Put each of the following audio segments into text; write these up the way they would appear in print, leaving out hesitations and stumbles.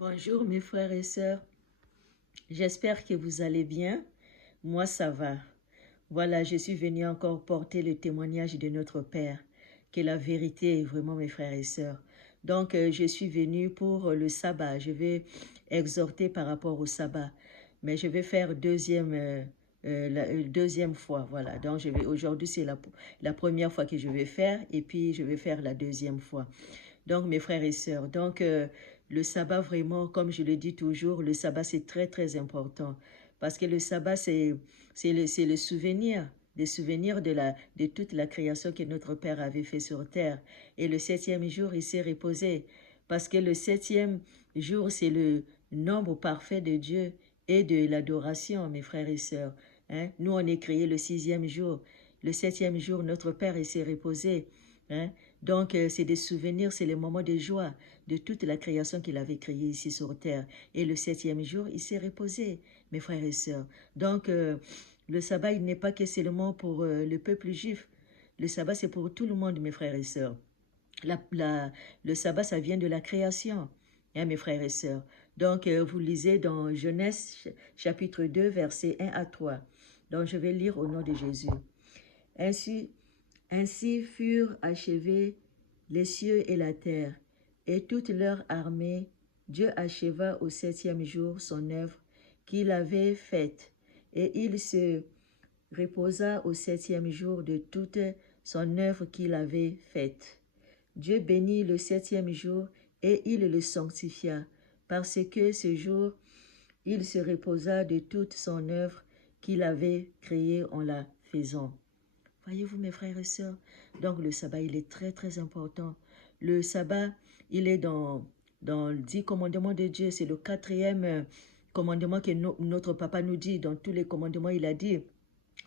Bonjour mes frères et sœurs, j'espère que vous allez bien. Moi ça va. Voilà, je suis venue encore porter le témoignage de notre Père, que la vérité est vraiment mes frères et sœurs. Donc je suis venue pour le sabbat, je vais exhorter par rapport au sabbat, mais je vais faire deuxième fois, voilà. Donc aujourd'hui c'est la première fois que je vais faire et puis je vais faire la deuxième fois. Donc, mes frères et sœurs, le sabbat, vraiment, comme je le dis toujours, le sabbat, c'est très, très important. Parce que le sabbat, c'est le souvenir, des souvenirs de toute la création que notre Père avait fait sur terre. Et le septième jour, il s'est reposé. Parce que le septième jour, c'est le nombre parfait de Dieu et de l'adoration, mes frères et sœurs. Hein? Nous, on est créés le sixième jour. Le septième jour, notre Père, il s'est reposé. Hein? Donc, c'est des souvenirs, c'est les moments de joie de toute la création qu'il avait créée ici sur terre. Et le septième jour, il s'est reposé, mes frères et sœurs. Donc, le sabbat, il n'est pas que seulement pour le peuple juif. Le sabbat, c'est pour tout le monde, mes frères et sœurs. Le sabbat, ça vient de la création, hein, mes frères et sœurs. Donc, vous lisez dans Genèse chapitre 2, versets 1 à 3. Donc, je vais lire au nom de Jésus. Ainsi, ainsi furent achevés les cieux et la terre, et toute leur armée. Dieu acheva au septième jour son œuvre qu'il avait faite, et il se reposa au septième jour de toute son œuvre qu'il avait faite. Dieu bénit le septième jour, et il le sanctifia, parce que ce jour, il se reposa de toute son œuvre qu'il avait créée en la faisant. Voyez-vous, mes frères et sœurs, donc le sabbat, il est très, très important. Le sabbat, il est dans le 10 commandements de Dieu. C'est le quatrième commandement que notre papa nous dit. Dans tous les commandements, il a dit,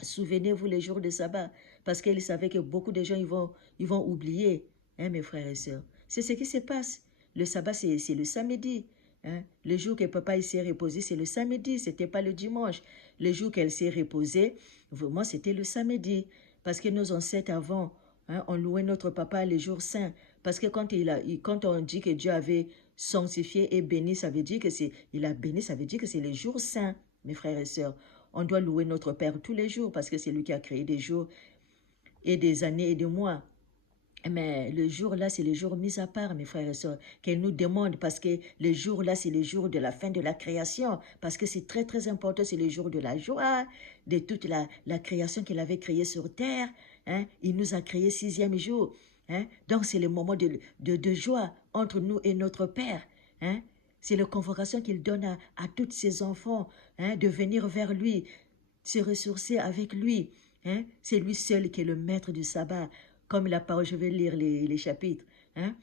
souvenez-vous les jours de sabbat. Parce qu'il savait que beaucoup de gens, ils vont oublier, hein, mes frères et sœurs. C'est ce qui se passe. Le sabbat, c'est le samedi. Hein. Le jour que papa il s'est reposé, c'est le samedi. C'était pas le dimanche. Le jour qu'elle s'est reposée, vraiment, c'était le samedi. Parce que nos ancêtres avant, hein, on louait notre papa les jours saints. Parce que quand on dit que Dieu avait sanctifié et béni, ça veut dire que il a béni, ça veut dire que c'est les jours saints, mes frères et sœurs. On doit louer notre Père tous les jours parce que c'est lui qui a créé des jours et des années et des mois. Mais le jour-là, c'est le jour mis à part, mes frères et sœurs, qu'elle nous demande parce que le jour-là, c'est le jour de la fin de la création. Parce que c'est très, très important, c'est le jour de la joie, de toute la création qu'il avait créée sur terre. Hein. Il nous a créé sixième jour. Hein. Donc, c'est le moment de joie entre nous et notre Père. Hein. C'est la convocation qu'il donne à tous ses enfants, hein, de venir vers lui, se ressourcer avec lui. Hein. C'est lui seul qui est le maître du sabbat. Comme la parole, je vais lire les chapitres. Hein.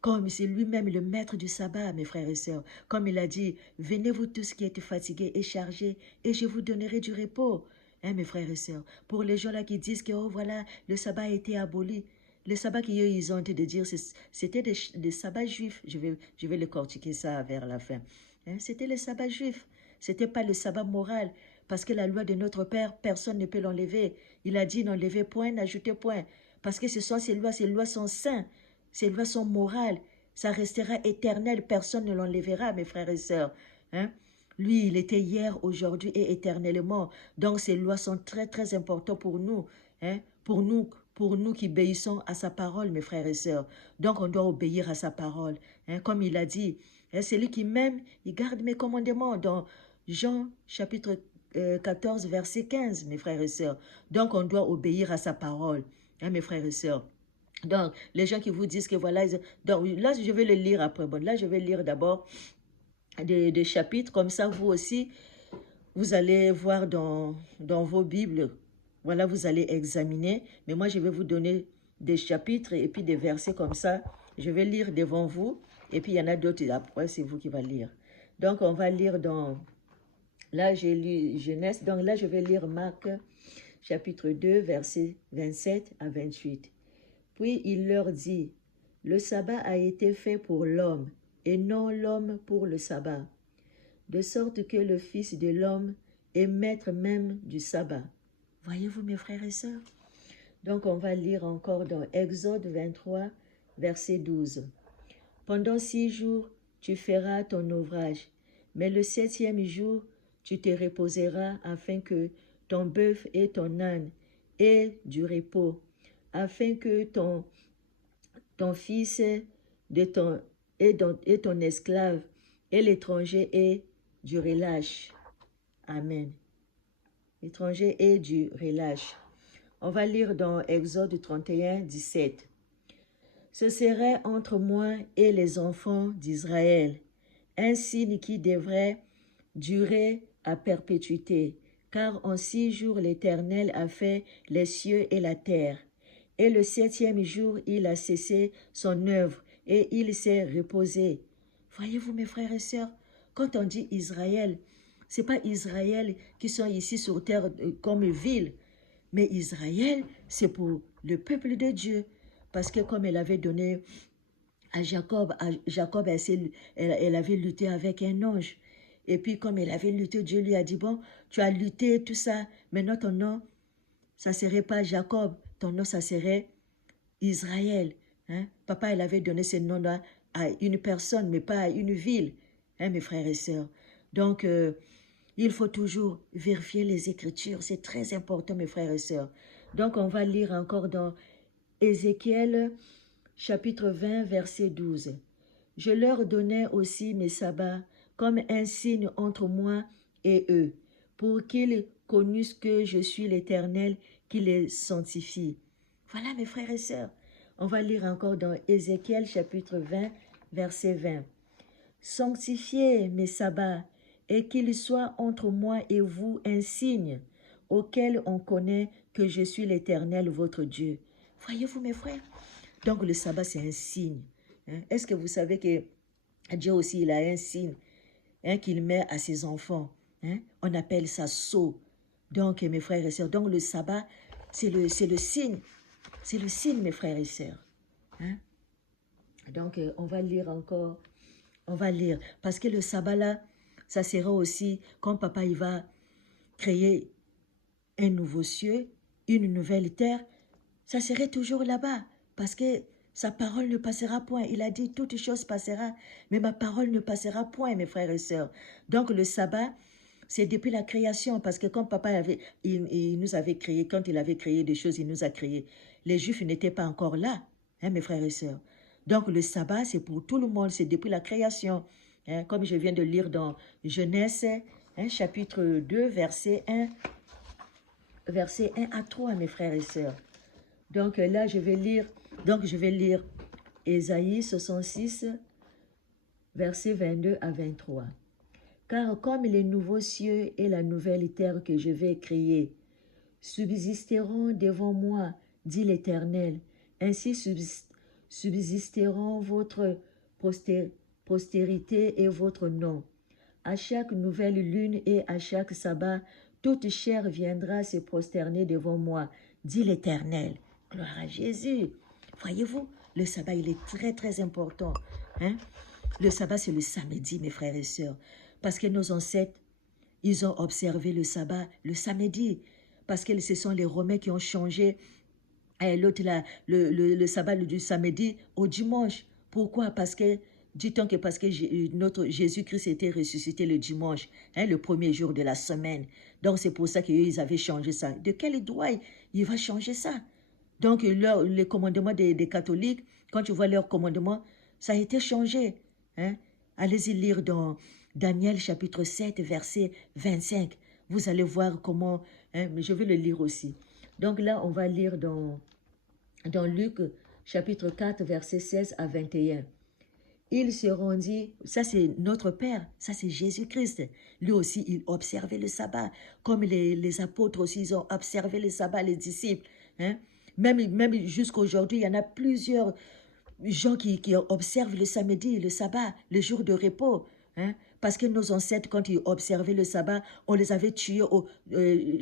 Comme c'est lui-même le maître du sabbat, mes frères et sœurs. Comme il a dit, venez vous tous qui êtes fatigués et chargés, et je vous donnerai du repos. Hein, mes frères et sœurs. Pour les gens là qui disent que, oh voilà, le sabbat a été aboli. Le sabbat qu'ils ont été de dire, c'était des sabbats juifs. Je vais le cortiquer ça vers la fin. Hein, c'était le sabbat juif. C'était pas le sabbat moral. Parce que la loi de notre Père, personne ne peut l'enlever. Il a dit n'enlevez point, n'ajoutez point. Parce que ce sont ces lois sont saintes, ces lois sont morales. Ça restera éternel, personne ne l'enlèvera, mes frères et sœurs. Hein? Lui, il était hier, aujourd'hui et éternellement. Donc ces lois sont très, très importantes pour nous. Hein? Pour nous qui obéissons à sa parole, mes frères et sœurs. Donc on doit obéir à sa parole. Hein? Comme il a dit, hein, celui qui m'aime, il garde mes commandements. Dans Jean chapitre 14, verset 15, mes frères et sœurs. Donc on doit obéir à sa parole. Hein, mes frères et sœurs. Donc, les gens qui vous disent que voilà, donc là, je vais le lire après. Bon, là, je vais lire d'abord des chapitres, comme ça, vous aussi, vous allez voir dans vos Bibles, voilà, vous allez examiner. Mais moi, je vais vous donner des chapitres et puis des versets comme ça. Je vais lire devant vous, et puis il y en a d'autres après, c'est vous qui va lire. Donc, on va lire là, j'ai lu Genèse, donc là, je vais lire Marc, chapitre 2, versets 27 à 28. Puis il leur dit, le sabbat a été fait pour l'homme, et non l'homme pour le sabbat, de sorte que le Fils de l'homme est maître même du sabbat. Voyez-vous, mes frères et sœurs? Donc on va lire encore dans Exode 23, verset 12. Pendant 6 jours, tu feras ton ouvrage. Mais le 7e jour, tu te reposeras afin que ton bœuf et ton âne aient du repos, afin que ton fils et ton esclave et l'étranger aient du relâche. Amen. L'étranger aient du relâche. On va lire dans Exode 31, 17. Ce serait entre moi et les enfants d'Israël un signe qui devrait durer à perpétuité, car en 6 jours l'Éternel a fait les cieux et la terre. Et le 7e jour, il a cessé son œuvre et il s'est reposé. Voyez-vous, mes frères et sœurs, quand on dit Israël, ce n'est pas Israël qui sont ici sur terre comme ville, mais Israël, c'est pour le peuple de Dieu. Parce que comme elle avait donné à Jacob elle avait lutté avec un ange. Et puis comme elle avait lutté, Dieu lui a dit, bon, tu as lutté, tout ça, maintenant ton nom, ça ne serait pas Jacob, ton nom, ça serait Israël. Hein? Papa, il avait donné ce nom-là à une personne, mais pas à une ville, hein, mes frères et sœurs. Donc, il faut toujours vérifier les Écritures. C'est très important, mes frères et sœurs. Donc, on va lire encore dans Ézéchiel, chapitre 20, verset 12. Je leur donnais aussi mes sabbats comme un signe entre moi et eux, pour qu'ils connussent que je suis l'Éternel qui les sanctifie. Voilà, mes frères et sœurs. On va lire encore dans Ézéchiel, chapitre 20, verset 20. Sanctifiez mes sabbats, et qu'ils soient entre moi et vous un signe, auquel on connaît que je suis l'Éternel, votre Dieu. Voyez-vous, mes frères? Donc, le sabbat, c'est un signe. Hein? Est-ce que vous savez que Dieu aussi, il a un signe, hein, qu'il met à ses enfants? Hein? On appelle ça sceau. Donc, mes frères et sœurs, donc le sabbat, c'est le signe. C'est le signe, mes frères et sœurs. Hein? Donc, on va lire encore. On va lire. Parce que le sabbat, là, ça sera aussi, quand papa, il va créer un nouveau cieux, une nouvelle terre, ça serait toujours là-bas. Parce que sa parole ne passera point. Il a dit, toute chose passera, mais ma parole ne passera point, mes frères et sœurs. Donc, le sabbat, c'est depuis la création, parce que quand papa il nous avait créé, quand il avait créé des choses, il nous a créé. Les Juifs n'étaient pas encore là, hein, mes frères et sœurs. Donc, le sabbat, c'est pour tout le monde, c'est depuis la création. Hein, comme je viens de lire dans Genèse, hein, chapitre 2, verset 1 à 3, mes frères et sœurs. Donc là, je vais lire Ésaïe 66, versets 22 à 23. Car comme les nouveaux cieux et la nouvelle terre que je vais créer subsisteront devant moi, dit l'Éternel, ainsi subsisteront votre postérité et votre nom. À chaque nouvelle lune et à chaque sabbat, toute chair viendra se prosterner devant moi, dit l'Éternel. Gloire à Jésus. Voyez-vous, le sabbat, il est très, très important. Hein? Le sabbat, c'est le samedi, mes frères et sœurs. Parce que nos ancêtres, ils ont observé le sabbat le samedi. Parce que ce sont les Romains qui ont changé l'autre, le sabbat du samedi au dimanche. Pourquoi? Parce que, dit-on que parce que notre Jésus-Christ était ressuscité le dimanche, hein, le premier jour de la semaine. Donc, c'est pour ça qu'ils avaient changé ça. De quel droit il va changer ça? Donc, les commandements des catholiques, quand tu vois leur commandement, ça a été changé. Hein? Allez-y lire dans Daniel chapitre 7, verset 25. Vous allez voir comment, hein, mais je vais le lire aussi. Donc là, on va lire dans Luc chapitre 4, verset 16 à 21. Il se rendit, ça c'est notre Père, ça c'est Jésus-Christ. Lui aussi, il observait le sabbat, comme les apôtres aussi, ils ont observé le sabbat, les disciples. Hein? Même jusqu'à aujourd'hui, il y en a plusieurs gens qui observent le samedi, le sabbat, le jour de repos. Hein? Parce que nos ancêtres, quand ils observaient le sabbat, on les avait tués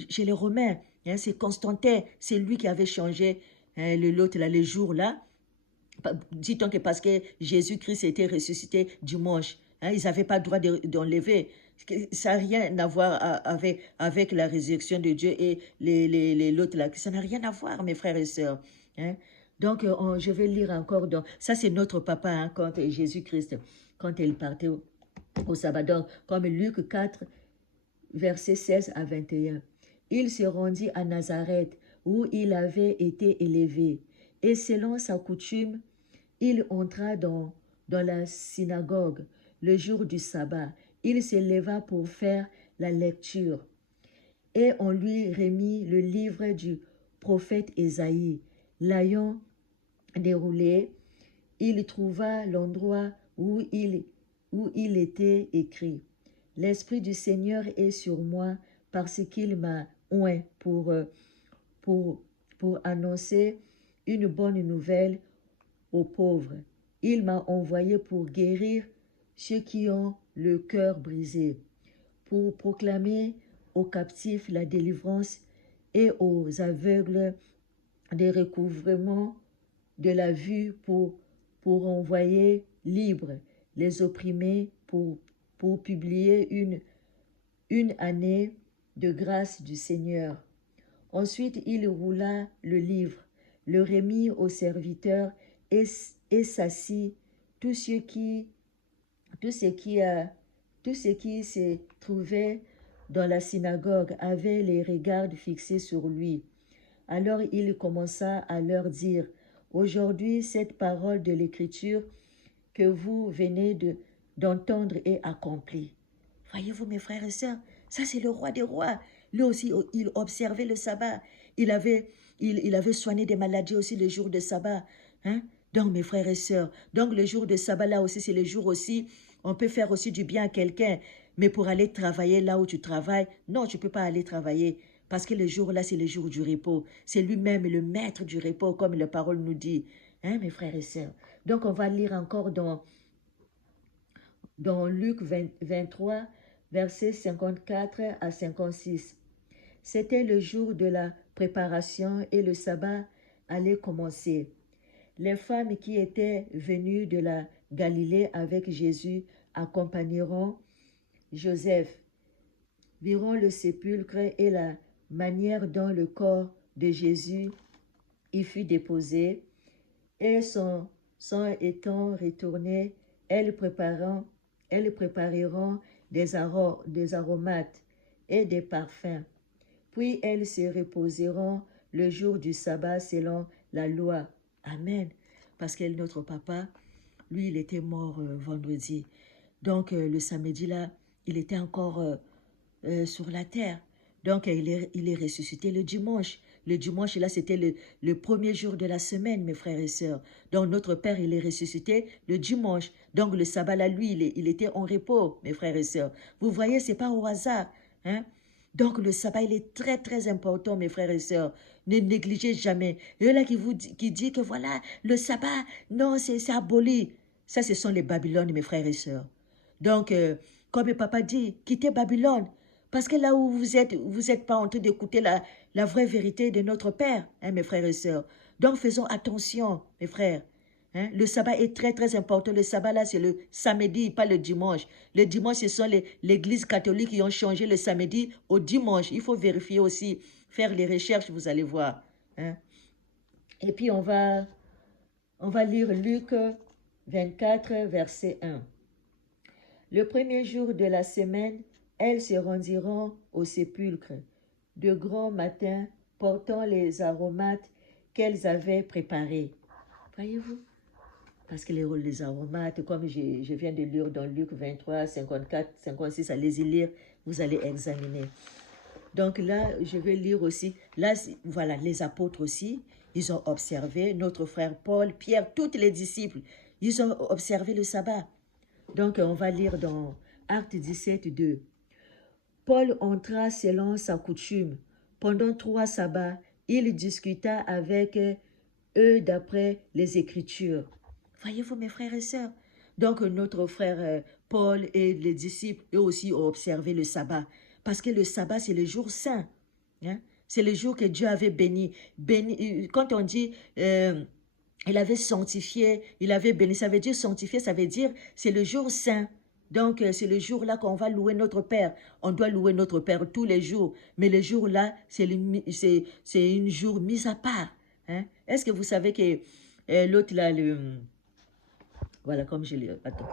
chez les Romains. Hein? C'est Constantin, c'est lui qui avait changé hein, l'autre, le jour là. Dit-on que parce que Jésus-Christ était ressuscité dimanche, hein, ils n'avaient pas le droit d'enlever. Ça n'a rien à voir avec la résurrection de Dieu et l'autre là. Ça n'a rien à voir, mes frères et sœurs. Hein. Donc, je vais lire encore. Ça, c'est notre papa, hein, quand Jésus-Christ. quand elle partait au sabbat. Donc, comme Luc 4, versets 16 à 21. Il se rendit à Nazareth, où il avait été élevé, et selon sa coutume, il entra dans la synagogue le jour du sabbat. Il se leva pour faire la lecture, et on lui remit le livre du prophète Ésaïe. L'ayant déroulé, il trouva l'endroit où il était écrit. L'Esprit du Seigneur est sur moi parce qu'il m'a oint pour, pour annoncer une bonne nouvelle aux pauvres. Il m'a envoyé pour guérir ceux qui ont le cœur brisé, pour proclamer aux captifs la délivrance et aux aveugles des recouvrements de la vue, pour envoyer libres les opprimés, pour publier une année de grâce du Seigneur. Ensuite, il roula le livre, le remit aux serviteurs et s'assit. Tout ce qui se trouvait dans la synagogue avait les regards fixés sur lui. Alors il commença à leur dire, « Aujourd'hui, cette parole de l'Écriture que vous venez d'entendre est accomplie. » Voyez-vous, mes frères et sœurs, ça c'est le roi des rois. Lui aussi, il observait le sabbat. Il avait soigné des maladies aussi le jour de sabbat. Hein? Donc, mes frères et sœurs, donc le jour de sabbat, là aussi, c'est le jour aussi, on peut faire aussi du bien à quelqu'un. Mais pour aller travailler là où tu travailles, non, tu ne peux pas aller travailler. Parce que le jour-là, c'est le jour du repos. C'est lui-même le maître du repos, comme la parole nous dit. Hein, mes frères et sœurs? Donc, on va lire encore dans Luc 23, versets 54 à 56. C'était le jour de la préparation et le sabbat allait commencer. Les femmes qui étaient venues de la Galilée avec Jésus accompagneront Joseph, verront le sépulcre et la manière dont le corps de Jésus y fut déposé, et son étant retourné, elles prépareront des aromates et des parfums. Puis elles se reposeront le jour du sabbat selon la loi. Amen. Parce que notre papa, lui, il était mort vendredi. Donc le samedi là, il était encore sur la terre. Donc il est ressuscité le dimanche. Le dimanche, là, c'était le premier jour de la semaine, mes frères et sœurs. Donc notre Père, il est ressuscité le dimanche. Donc le sabbat là, lui, il était en repos, mes frères et sœurs. Vous voyez, c'est pas au hasard. Hein? Donc le sabbat, il est très, très important, mes frères et sœurs. Ne négligez jamais. Il y en a qui dit que voilà, le sabbat, non, c'est aboli. Ça, ce sont les Babylones, mes frères et sœurs. Donc, comme papa dit, quittez Babylone. Parce que là où vous êtes pas en train d'écouter la vraie vérité de notre Père, hein, mes frères et sœurs. Donc, faisons attention, mes frères. Hein? Le sabbat est très, très important. Le sabbat, là, c'est le samedi, pas le dimanche. Le dimanche, ce sont l'église catholique qui ont changé le samedi au dimanche. Il faut vérifier aussi, faire les recherches, vous allez voir. Hein? Et puis, on va lire Luc 24, verset 1. Le premier jour de la semaine, elles se rendiront au sépulcre de grand matin, portant les aromates qu'elles avaient préparés. Voyez-vous? Parce que les aromates, comme je viens de lire dans Luc 23, 54, 56, allez-y lire, vous allez examiner. Donc là, je vais lire aussi, là, voilà, les apôtres aussi, ils ont observé, notre frère Paul, Pierre, tous les disciples, ils ont observé le sabbat. Donc, on va lire dans Actes 17, 2. Paul entra selon sa coutume. Pendant 3 sabbats, il discuta avec eux d'après les Écritures. Voyez-vous, mes frères et sœurs? Donc, notre frère Paul et les disciples, eux aussi, ont observé le sabbat. Parce que le sabbat, c'est le jour saint. Hein? C'est le jour que Dieu avait béni. Quand on dit... il avait sanctifié, il avait béni. Ça veut dire sanctifié, ça veut dire c'est le jour saint. Donc, c'est le jour-là qu'on va louer notre Père. On doit louer notre Père tous les jours. Mais le jour-là, c'est une jour mise à part. Hein? Est-ce que vous savez que l'autre là, voilà, comme je l'ai... Attends.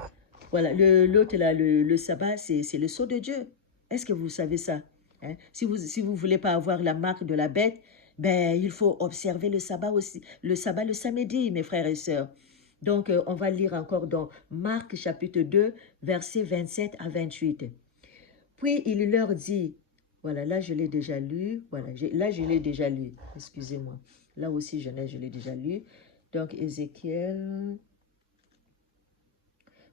Voilà, l'autre là, le sabbat, c'est le sceau de Dieu. Est-ce que vous savez ça? Hein? Si vous voulez pas avoir la marque de la bête, ben, il faut observer le sabbat aussi, le sabbat le samedi, mes frères et sœurs. Donc, on va lire encore dans Marc chapitre 2, versets 27 à 28. Puis il leur dit, voilà, là je l'ai déjà lu, voilà, là je l'ai déjà lu, excusez-moi. Là aussi je l'ai déjà lu. Donc, Ézéchiel...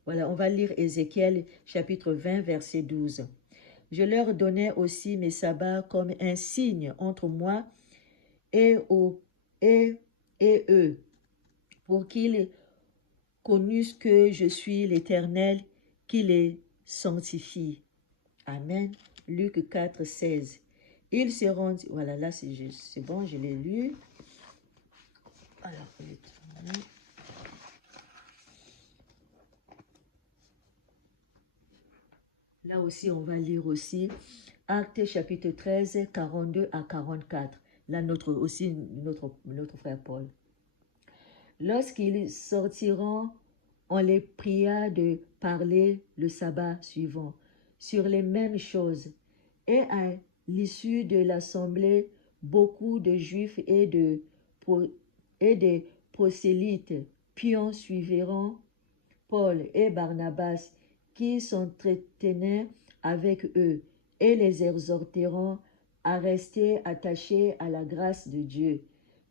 Voilà, on va lire Ézéchiel chapitre 20, verset 12. Je leur donnais aussi mes sabbats comme un signe entre moi et, et, et eux, pour qu'ils connussent que je suis l'Éternel qui les sanctifie. Amen. Luc 4, 16. Ils se rendent... Voilà, là c'est bon, je l'ai lu. Alors, là aussi, on va lire aussi Actes chapitre 13, 42 à 44. Là, notre frère Paul. Lorsqu'ils sortiront, on les pria de parler le sabbat suivant sur les mêmes choses. Et à l'issue de l'assemblée, beaucoup de Juifs et des prosélytes pions suivront Paul et Barnabas qui s'entretenaient avec eux et les exhorteront à rester attachés à la grâce de Dieu.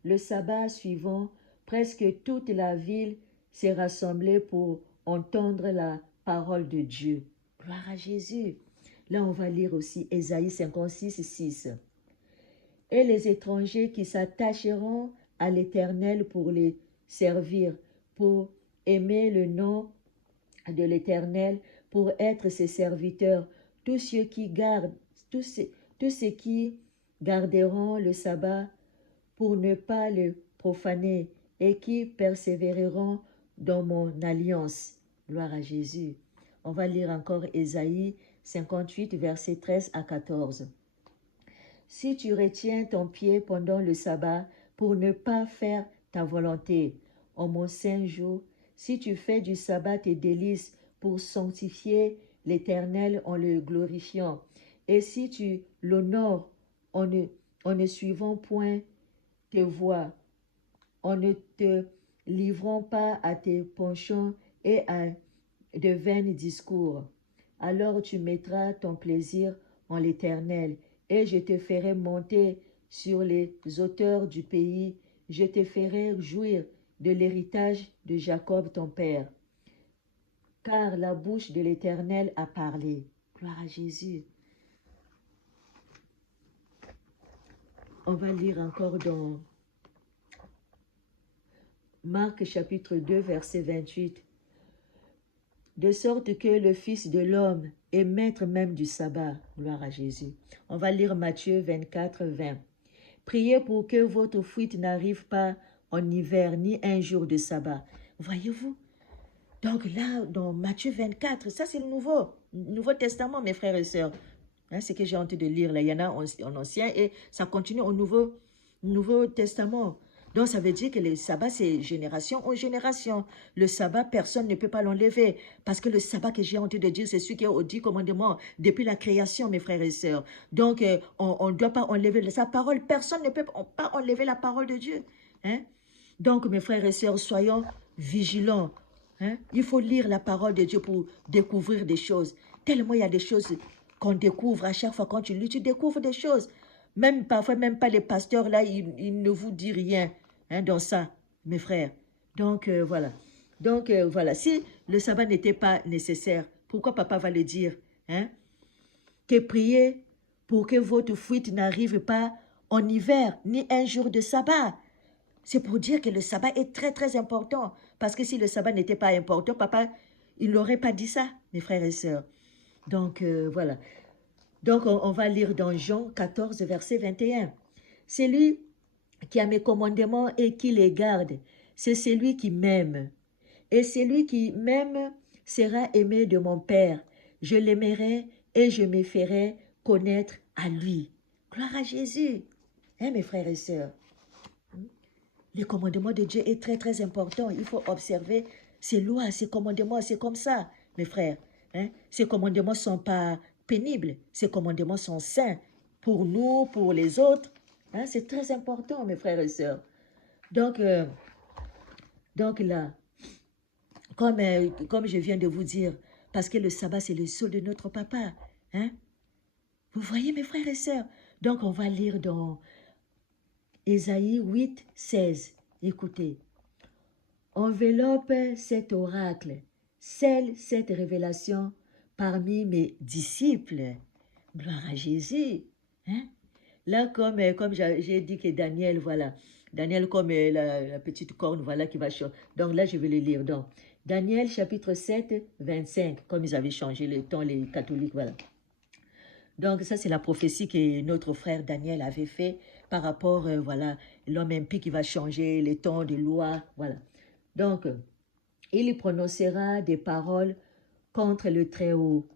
Le sabbat suivant, presque toute la ville s'est rassemblée pour entendre la parole de Dieu. Gloire à Jésus. Là, on va lire aussi Ésaïe 56, 6. Et les étrangers qui s'attacheront à l'Éternel pour les servir, pour aimer le nom de l'Éternel, pour être ses serviteurs, tous ceux qui garderont le sabbat pour ne pas le profaner et qui persévéreront dans mon alliance. Gloire à Jésus. On va lire encore Ésaïe 58, versets 13 à 14. Si tu retiens ton pied pendant le sabbat pour ne pas faire ta volonté, en mon saint jour, si tu fais du sabbat tes délices pour sanctifier l'Éternel en le glorifiant, et si tu l'honores en ne suivant point tes voies, en ne te livrant pas à tes penchants et à de vains discours, alors tu mettras ton plaisir en l'Éternel, et je te ferai monter sur les hauteurs du pays, je te ferai jouir de l'héritage de Jacob ton père. Car la bouche de l'Éternel a parlé. Gloire à Jésus. On va lire encore dans Marc chapitre 2, verset 28. De sorte que le Fils de l'homme est maître même du sabbat. Gloire à Jésus. On va lire Matthieu 24, 20. Priez pour que votre fuite n'arrive pas en hiver, ni un jour de sabbat. Voyez-vous? Donc là, dans Matthieu 24, ça c'est le Nouveau Testament, mes frères et sœurs. Hein, c'est que j'ai honte de lire, là. Il y en a en Ancien et ça continue au Nouveau Testament. Donc ça veut dire que le sabbat, c'est génération en génération. Le sabbat, personne ne peut pas l'enlever. Parce que le sabbat que j'ai honte de dire, c'est celui qui est au 10 commandements depuis la création, mes frères et sœurs. Donc on ne doit pas enlever sa parole. Personne ne peut pas enlever la parole de Dieu. Hein? Donc mes frères et sœurs, soyons vigilants. Hein? Il faut lire la parole de Dieu pour découvrir des choses. Tellement il y a des choses qu'on découvre à chaque fois quand tu lis, tu découvres des choses. Même parfois, même pas les pasteurs, là, ils ne vous disent rien dans ça, mes frères. Donc, voilà. Donc, voilà. Si le sabbat n'était pas nécessaire, pourquoi papa va le dire? Hein? Que priez pour que votre fuite n'arrive pas en hiver, ni un jour de sabbat. C'est pour dire que le sabbat est très, très important. Parce que si le sabbat n'était pas important, papa, il n'aurait pas dit ça, mes frères et sœurs. Donc, voilà. Donc, on va lire dans Jean 14, verset 21. Celui qui a mes commandements et qui les garde, c'est celui qui m'aime. Et celui qui m'aime sera aimé de mon Père. Je l'aimerai et je me ferai connaître à lui. Gloire à Jésus. Hein, mes frères et sœurs? Le commandement de Dieu est très, très important. Il faut observer ses lois, ses commandements, c'est comme ça. mes frères. Hein? Ces commandements ne sont pas pénibles. Ces commandements sont sains pour nous, pour les autres. Hein? C'est très important, mes frères et sœurs. Donc, là, comme je viens de vous dire, parce que le sabbat, c'est le sceau de notre papa. Hein? Vous voyez, mes frères et sœurs? Donc, on va lire dans Ésaïe 8, 16. Écoutez. Enveloppe cet oracle, scelle cette révélation parmi mes disciples. Gloire à Jésus. Hein? Là, comme j'ai dit que Daniel, voilà. Daniel comme la petite corne, voilà, qui va changer. Donc là, je vais le lire. Donc, Daniel chapitre 7, 25, comme ils avaient changé le temps, les catholiques, voilà. Donc ça, c'est la prophétie que notre frère Daniel avait fait par rapport, voilà, l'homme impie qui va changer les temps de loi, voilà. Donc, il prononcera des paroles contre le Très-Haut.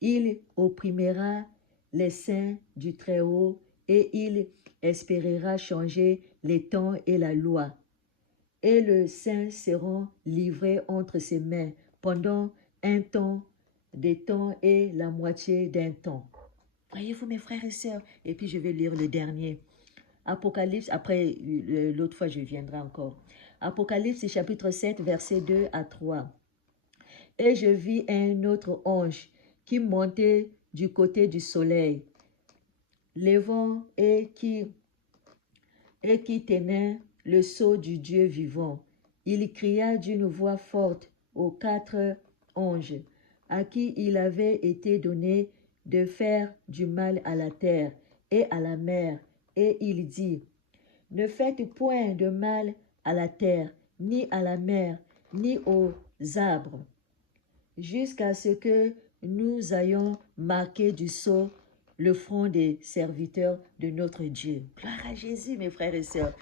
Il opprimera les saints du Très-Haut et il espérera changer les temps et la loi. Et les saints seront livrés entre ses mains pendant un temps, des temps et la moitié d'un temps. Voyez-vous, mes frères et sœurs? Et puis, je vais lire le dernier. Apocalypse, après l'autre fois, je viendrai encore. Apocalypse chapitre 7, versets 2 à 3. Et je vis un autre ange qui montait du côté du soleil, levant et qui tenait le sceau du Dieu vivant. Il cria d'une voix forte aux 4 anges, à qui il avait été donné de faire du mal à la terre et à la mer. Et il dit, ne faites point de mal à la terre, ni à la mer, ni aux arbres, jusqu'à ce que nous ayons marqué du sceau le front des serviteurs de notre Dieu. Gloire à Jésus, mes frères et sœurs.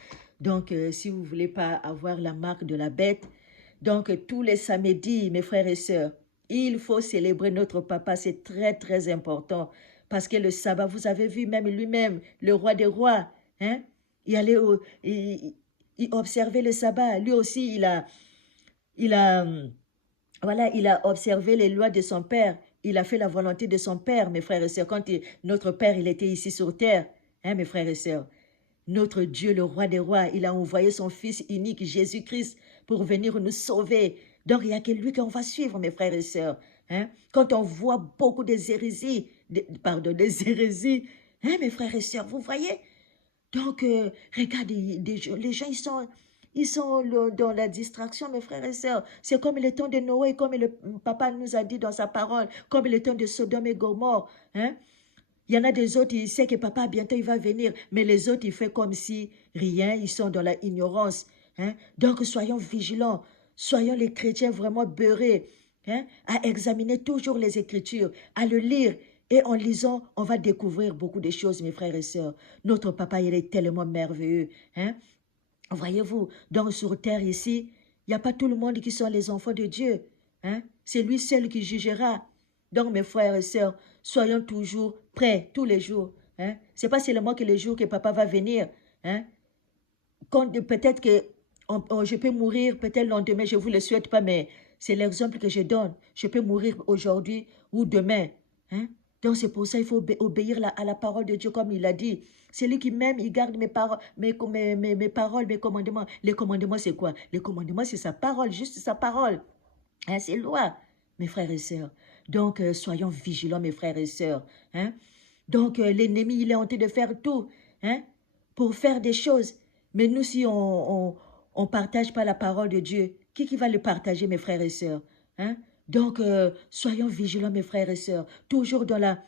Donc, si vous ne voulez pas avoir la marque de la bête, donc tous les samedis, mes frères et sœurs, il faut célébrer notre papa. C'est très, très important. Parce que le sabbat, vous avez vu même lui-même, le roi des rois, hein? Il allait il observait le sabbat. Lui aussi, voilà, il a observé les lois de son père. Il a fait la volonté de son père, mes frères et sœurs. Quand notre père, il était ici sur terre, hein, mes frères et sœurs. Notre Dieu, le roi des rois, il a envoyé son Fils unique, Jésus-Christ, pour venir nous sauver. Donc, il n'y a que lui qu'on va suivre, mes frères et sœurs. Hein? Quand on voit beaucoup des hérésies, des hérésies, hein, mes frères et sœurs, vous voyez? Donc, regardez, les gens, ils sont dans la distraction, mes frères et sœurs. C'est comme le temps de Noé, comme le papa nous a dit dans sa parole, comme le temps de Sodome et Gomorrhe. Hein? Il y en a des autres, ils savent que papa, bientôt, il va venir. Mais les autres, ils font comme si rien, ils sont dans la ignorance. Hein? Donc, soyons vigilants. Soyons les chrétiens vraiment beurrés. Hein? À examiner toujours les Écritures, à le lire. Et en lisant, on va découvrir beaucoup de choses, mes frères et sœurs. Notre papa, il est tellement merveilleux. Hein? Voyez-vous, donc sur terre ici, il n'y a pas tout le monde qui sont les enfants de Dieu. Hein? C'est lui seul qui jugera. Donc, mes frères et sœurs, soyons toujours prêts tous les jours. Hein? Ce n'est pas seulement que le jour que papa va venir. Hein? Peut-être que je peux mourir, peut-être le lendemain, je ne vous le souhaite pas, mais c'est l'exemple que je donne. Je peux mourir aujourd'hui ou demain. Hein? Donc c'est pour ça qu'il faut obéir à la parole de Dieu comme il a dit. C'est lui qui m'aime, il garde mes paroles, mes paroles, mes commandements. Les commandements, c'est quoi? Les commandements, c'est sa parole, juste sa parole. Hein? C'est loi, mes frères et sœurs. Donc, soyons vigilants, mes frères et sœurs. Hein? Donc, l'ennemi, il est en train de faire tout, hein, pour faire des choses. Mais nous, si on partage pas la parole de Dieu, qui va le partager, mes frères et sœurs? Hein? Donc, soyons vigilants, mes frères et sœurs, toujours dans la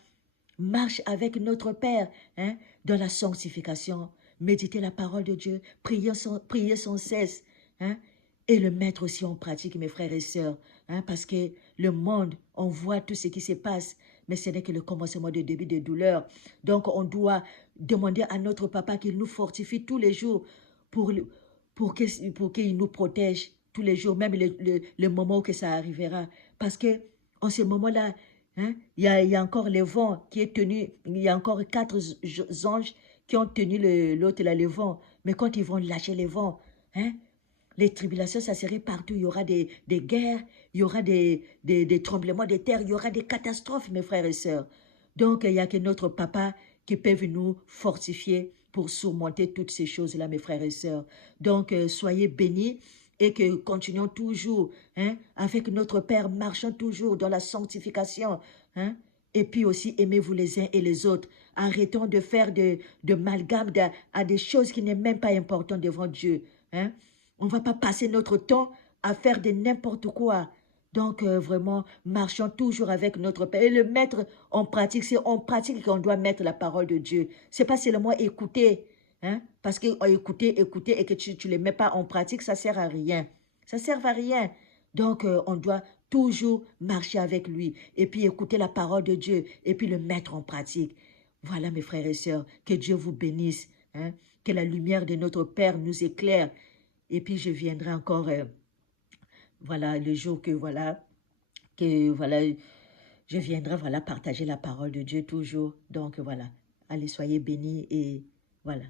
marche avec notre Père, hein, dans la sanctification, méditer la parole de Dieu, prier sans cesse, hein, et le mettre aussi en pratique, mes frères et sœurs, hein, parce que le monde, on voit tout ce qui se passe, mais ce n'est que le commencement de début de douleur. Donc, on doit demander à notre papa qu'il nous fortifie tous les jours pour qu'il nous protège tous les jours, même le moment où ça arrivera. Parce que en ce moment-là, hein, il y a encore le vent qui est tenu, il y a encore 4 anges qui ont tenu l'autre là, le vent. Mais quand ils vont lâcher le vent, hein, Les tribulations, ça serait partout. Il y aura des guerres, il y aura des tremblements de terre, il y aura des catastrophes, mes frères et sœurs. Donc, il n'y a que notre papa qui peut nous fortifier pour surmonter toutes ces choses-là, mes frères et sœurs. Donc, soyez bénis et que continuons toujours, hein, avec notre Père, marchons toujours dans la sanctification, hein, et puis aussi aimez-vous les uns et les autres. Arrêtons de faire de malgame à des choses qui n'est même pas importantes devant Dieu, hein. On ne va pas passer notre temps à faire de n'importe quoi. Donc, vraiment, marchons toujours avec notre Père. Et le mettre en pratique, c'est en pratique qu'on doit mettre la parole de Dieu. Ce n'est pas seulement écouter. Hein? Parce que écouter et que tu ne les mets pas en pratique, ça ne sert à rien. Ça ne sert à rien. Donc, on doit toujours marcher avec lui. Et puis, écouter la parole de Dieu. Et puis, le mettre en pratique. Voilà, mes frères et sœurs. Que Dieu vous bénisse. Hein? Que la lumière de notre Père nous éclaire. Et puis, je viendrai encore, voilà, le jour que, voilà, je viendrai, voilà, partager la parole de Dieu toujours. Donc, voilà, allez, soyez bénis et voilà.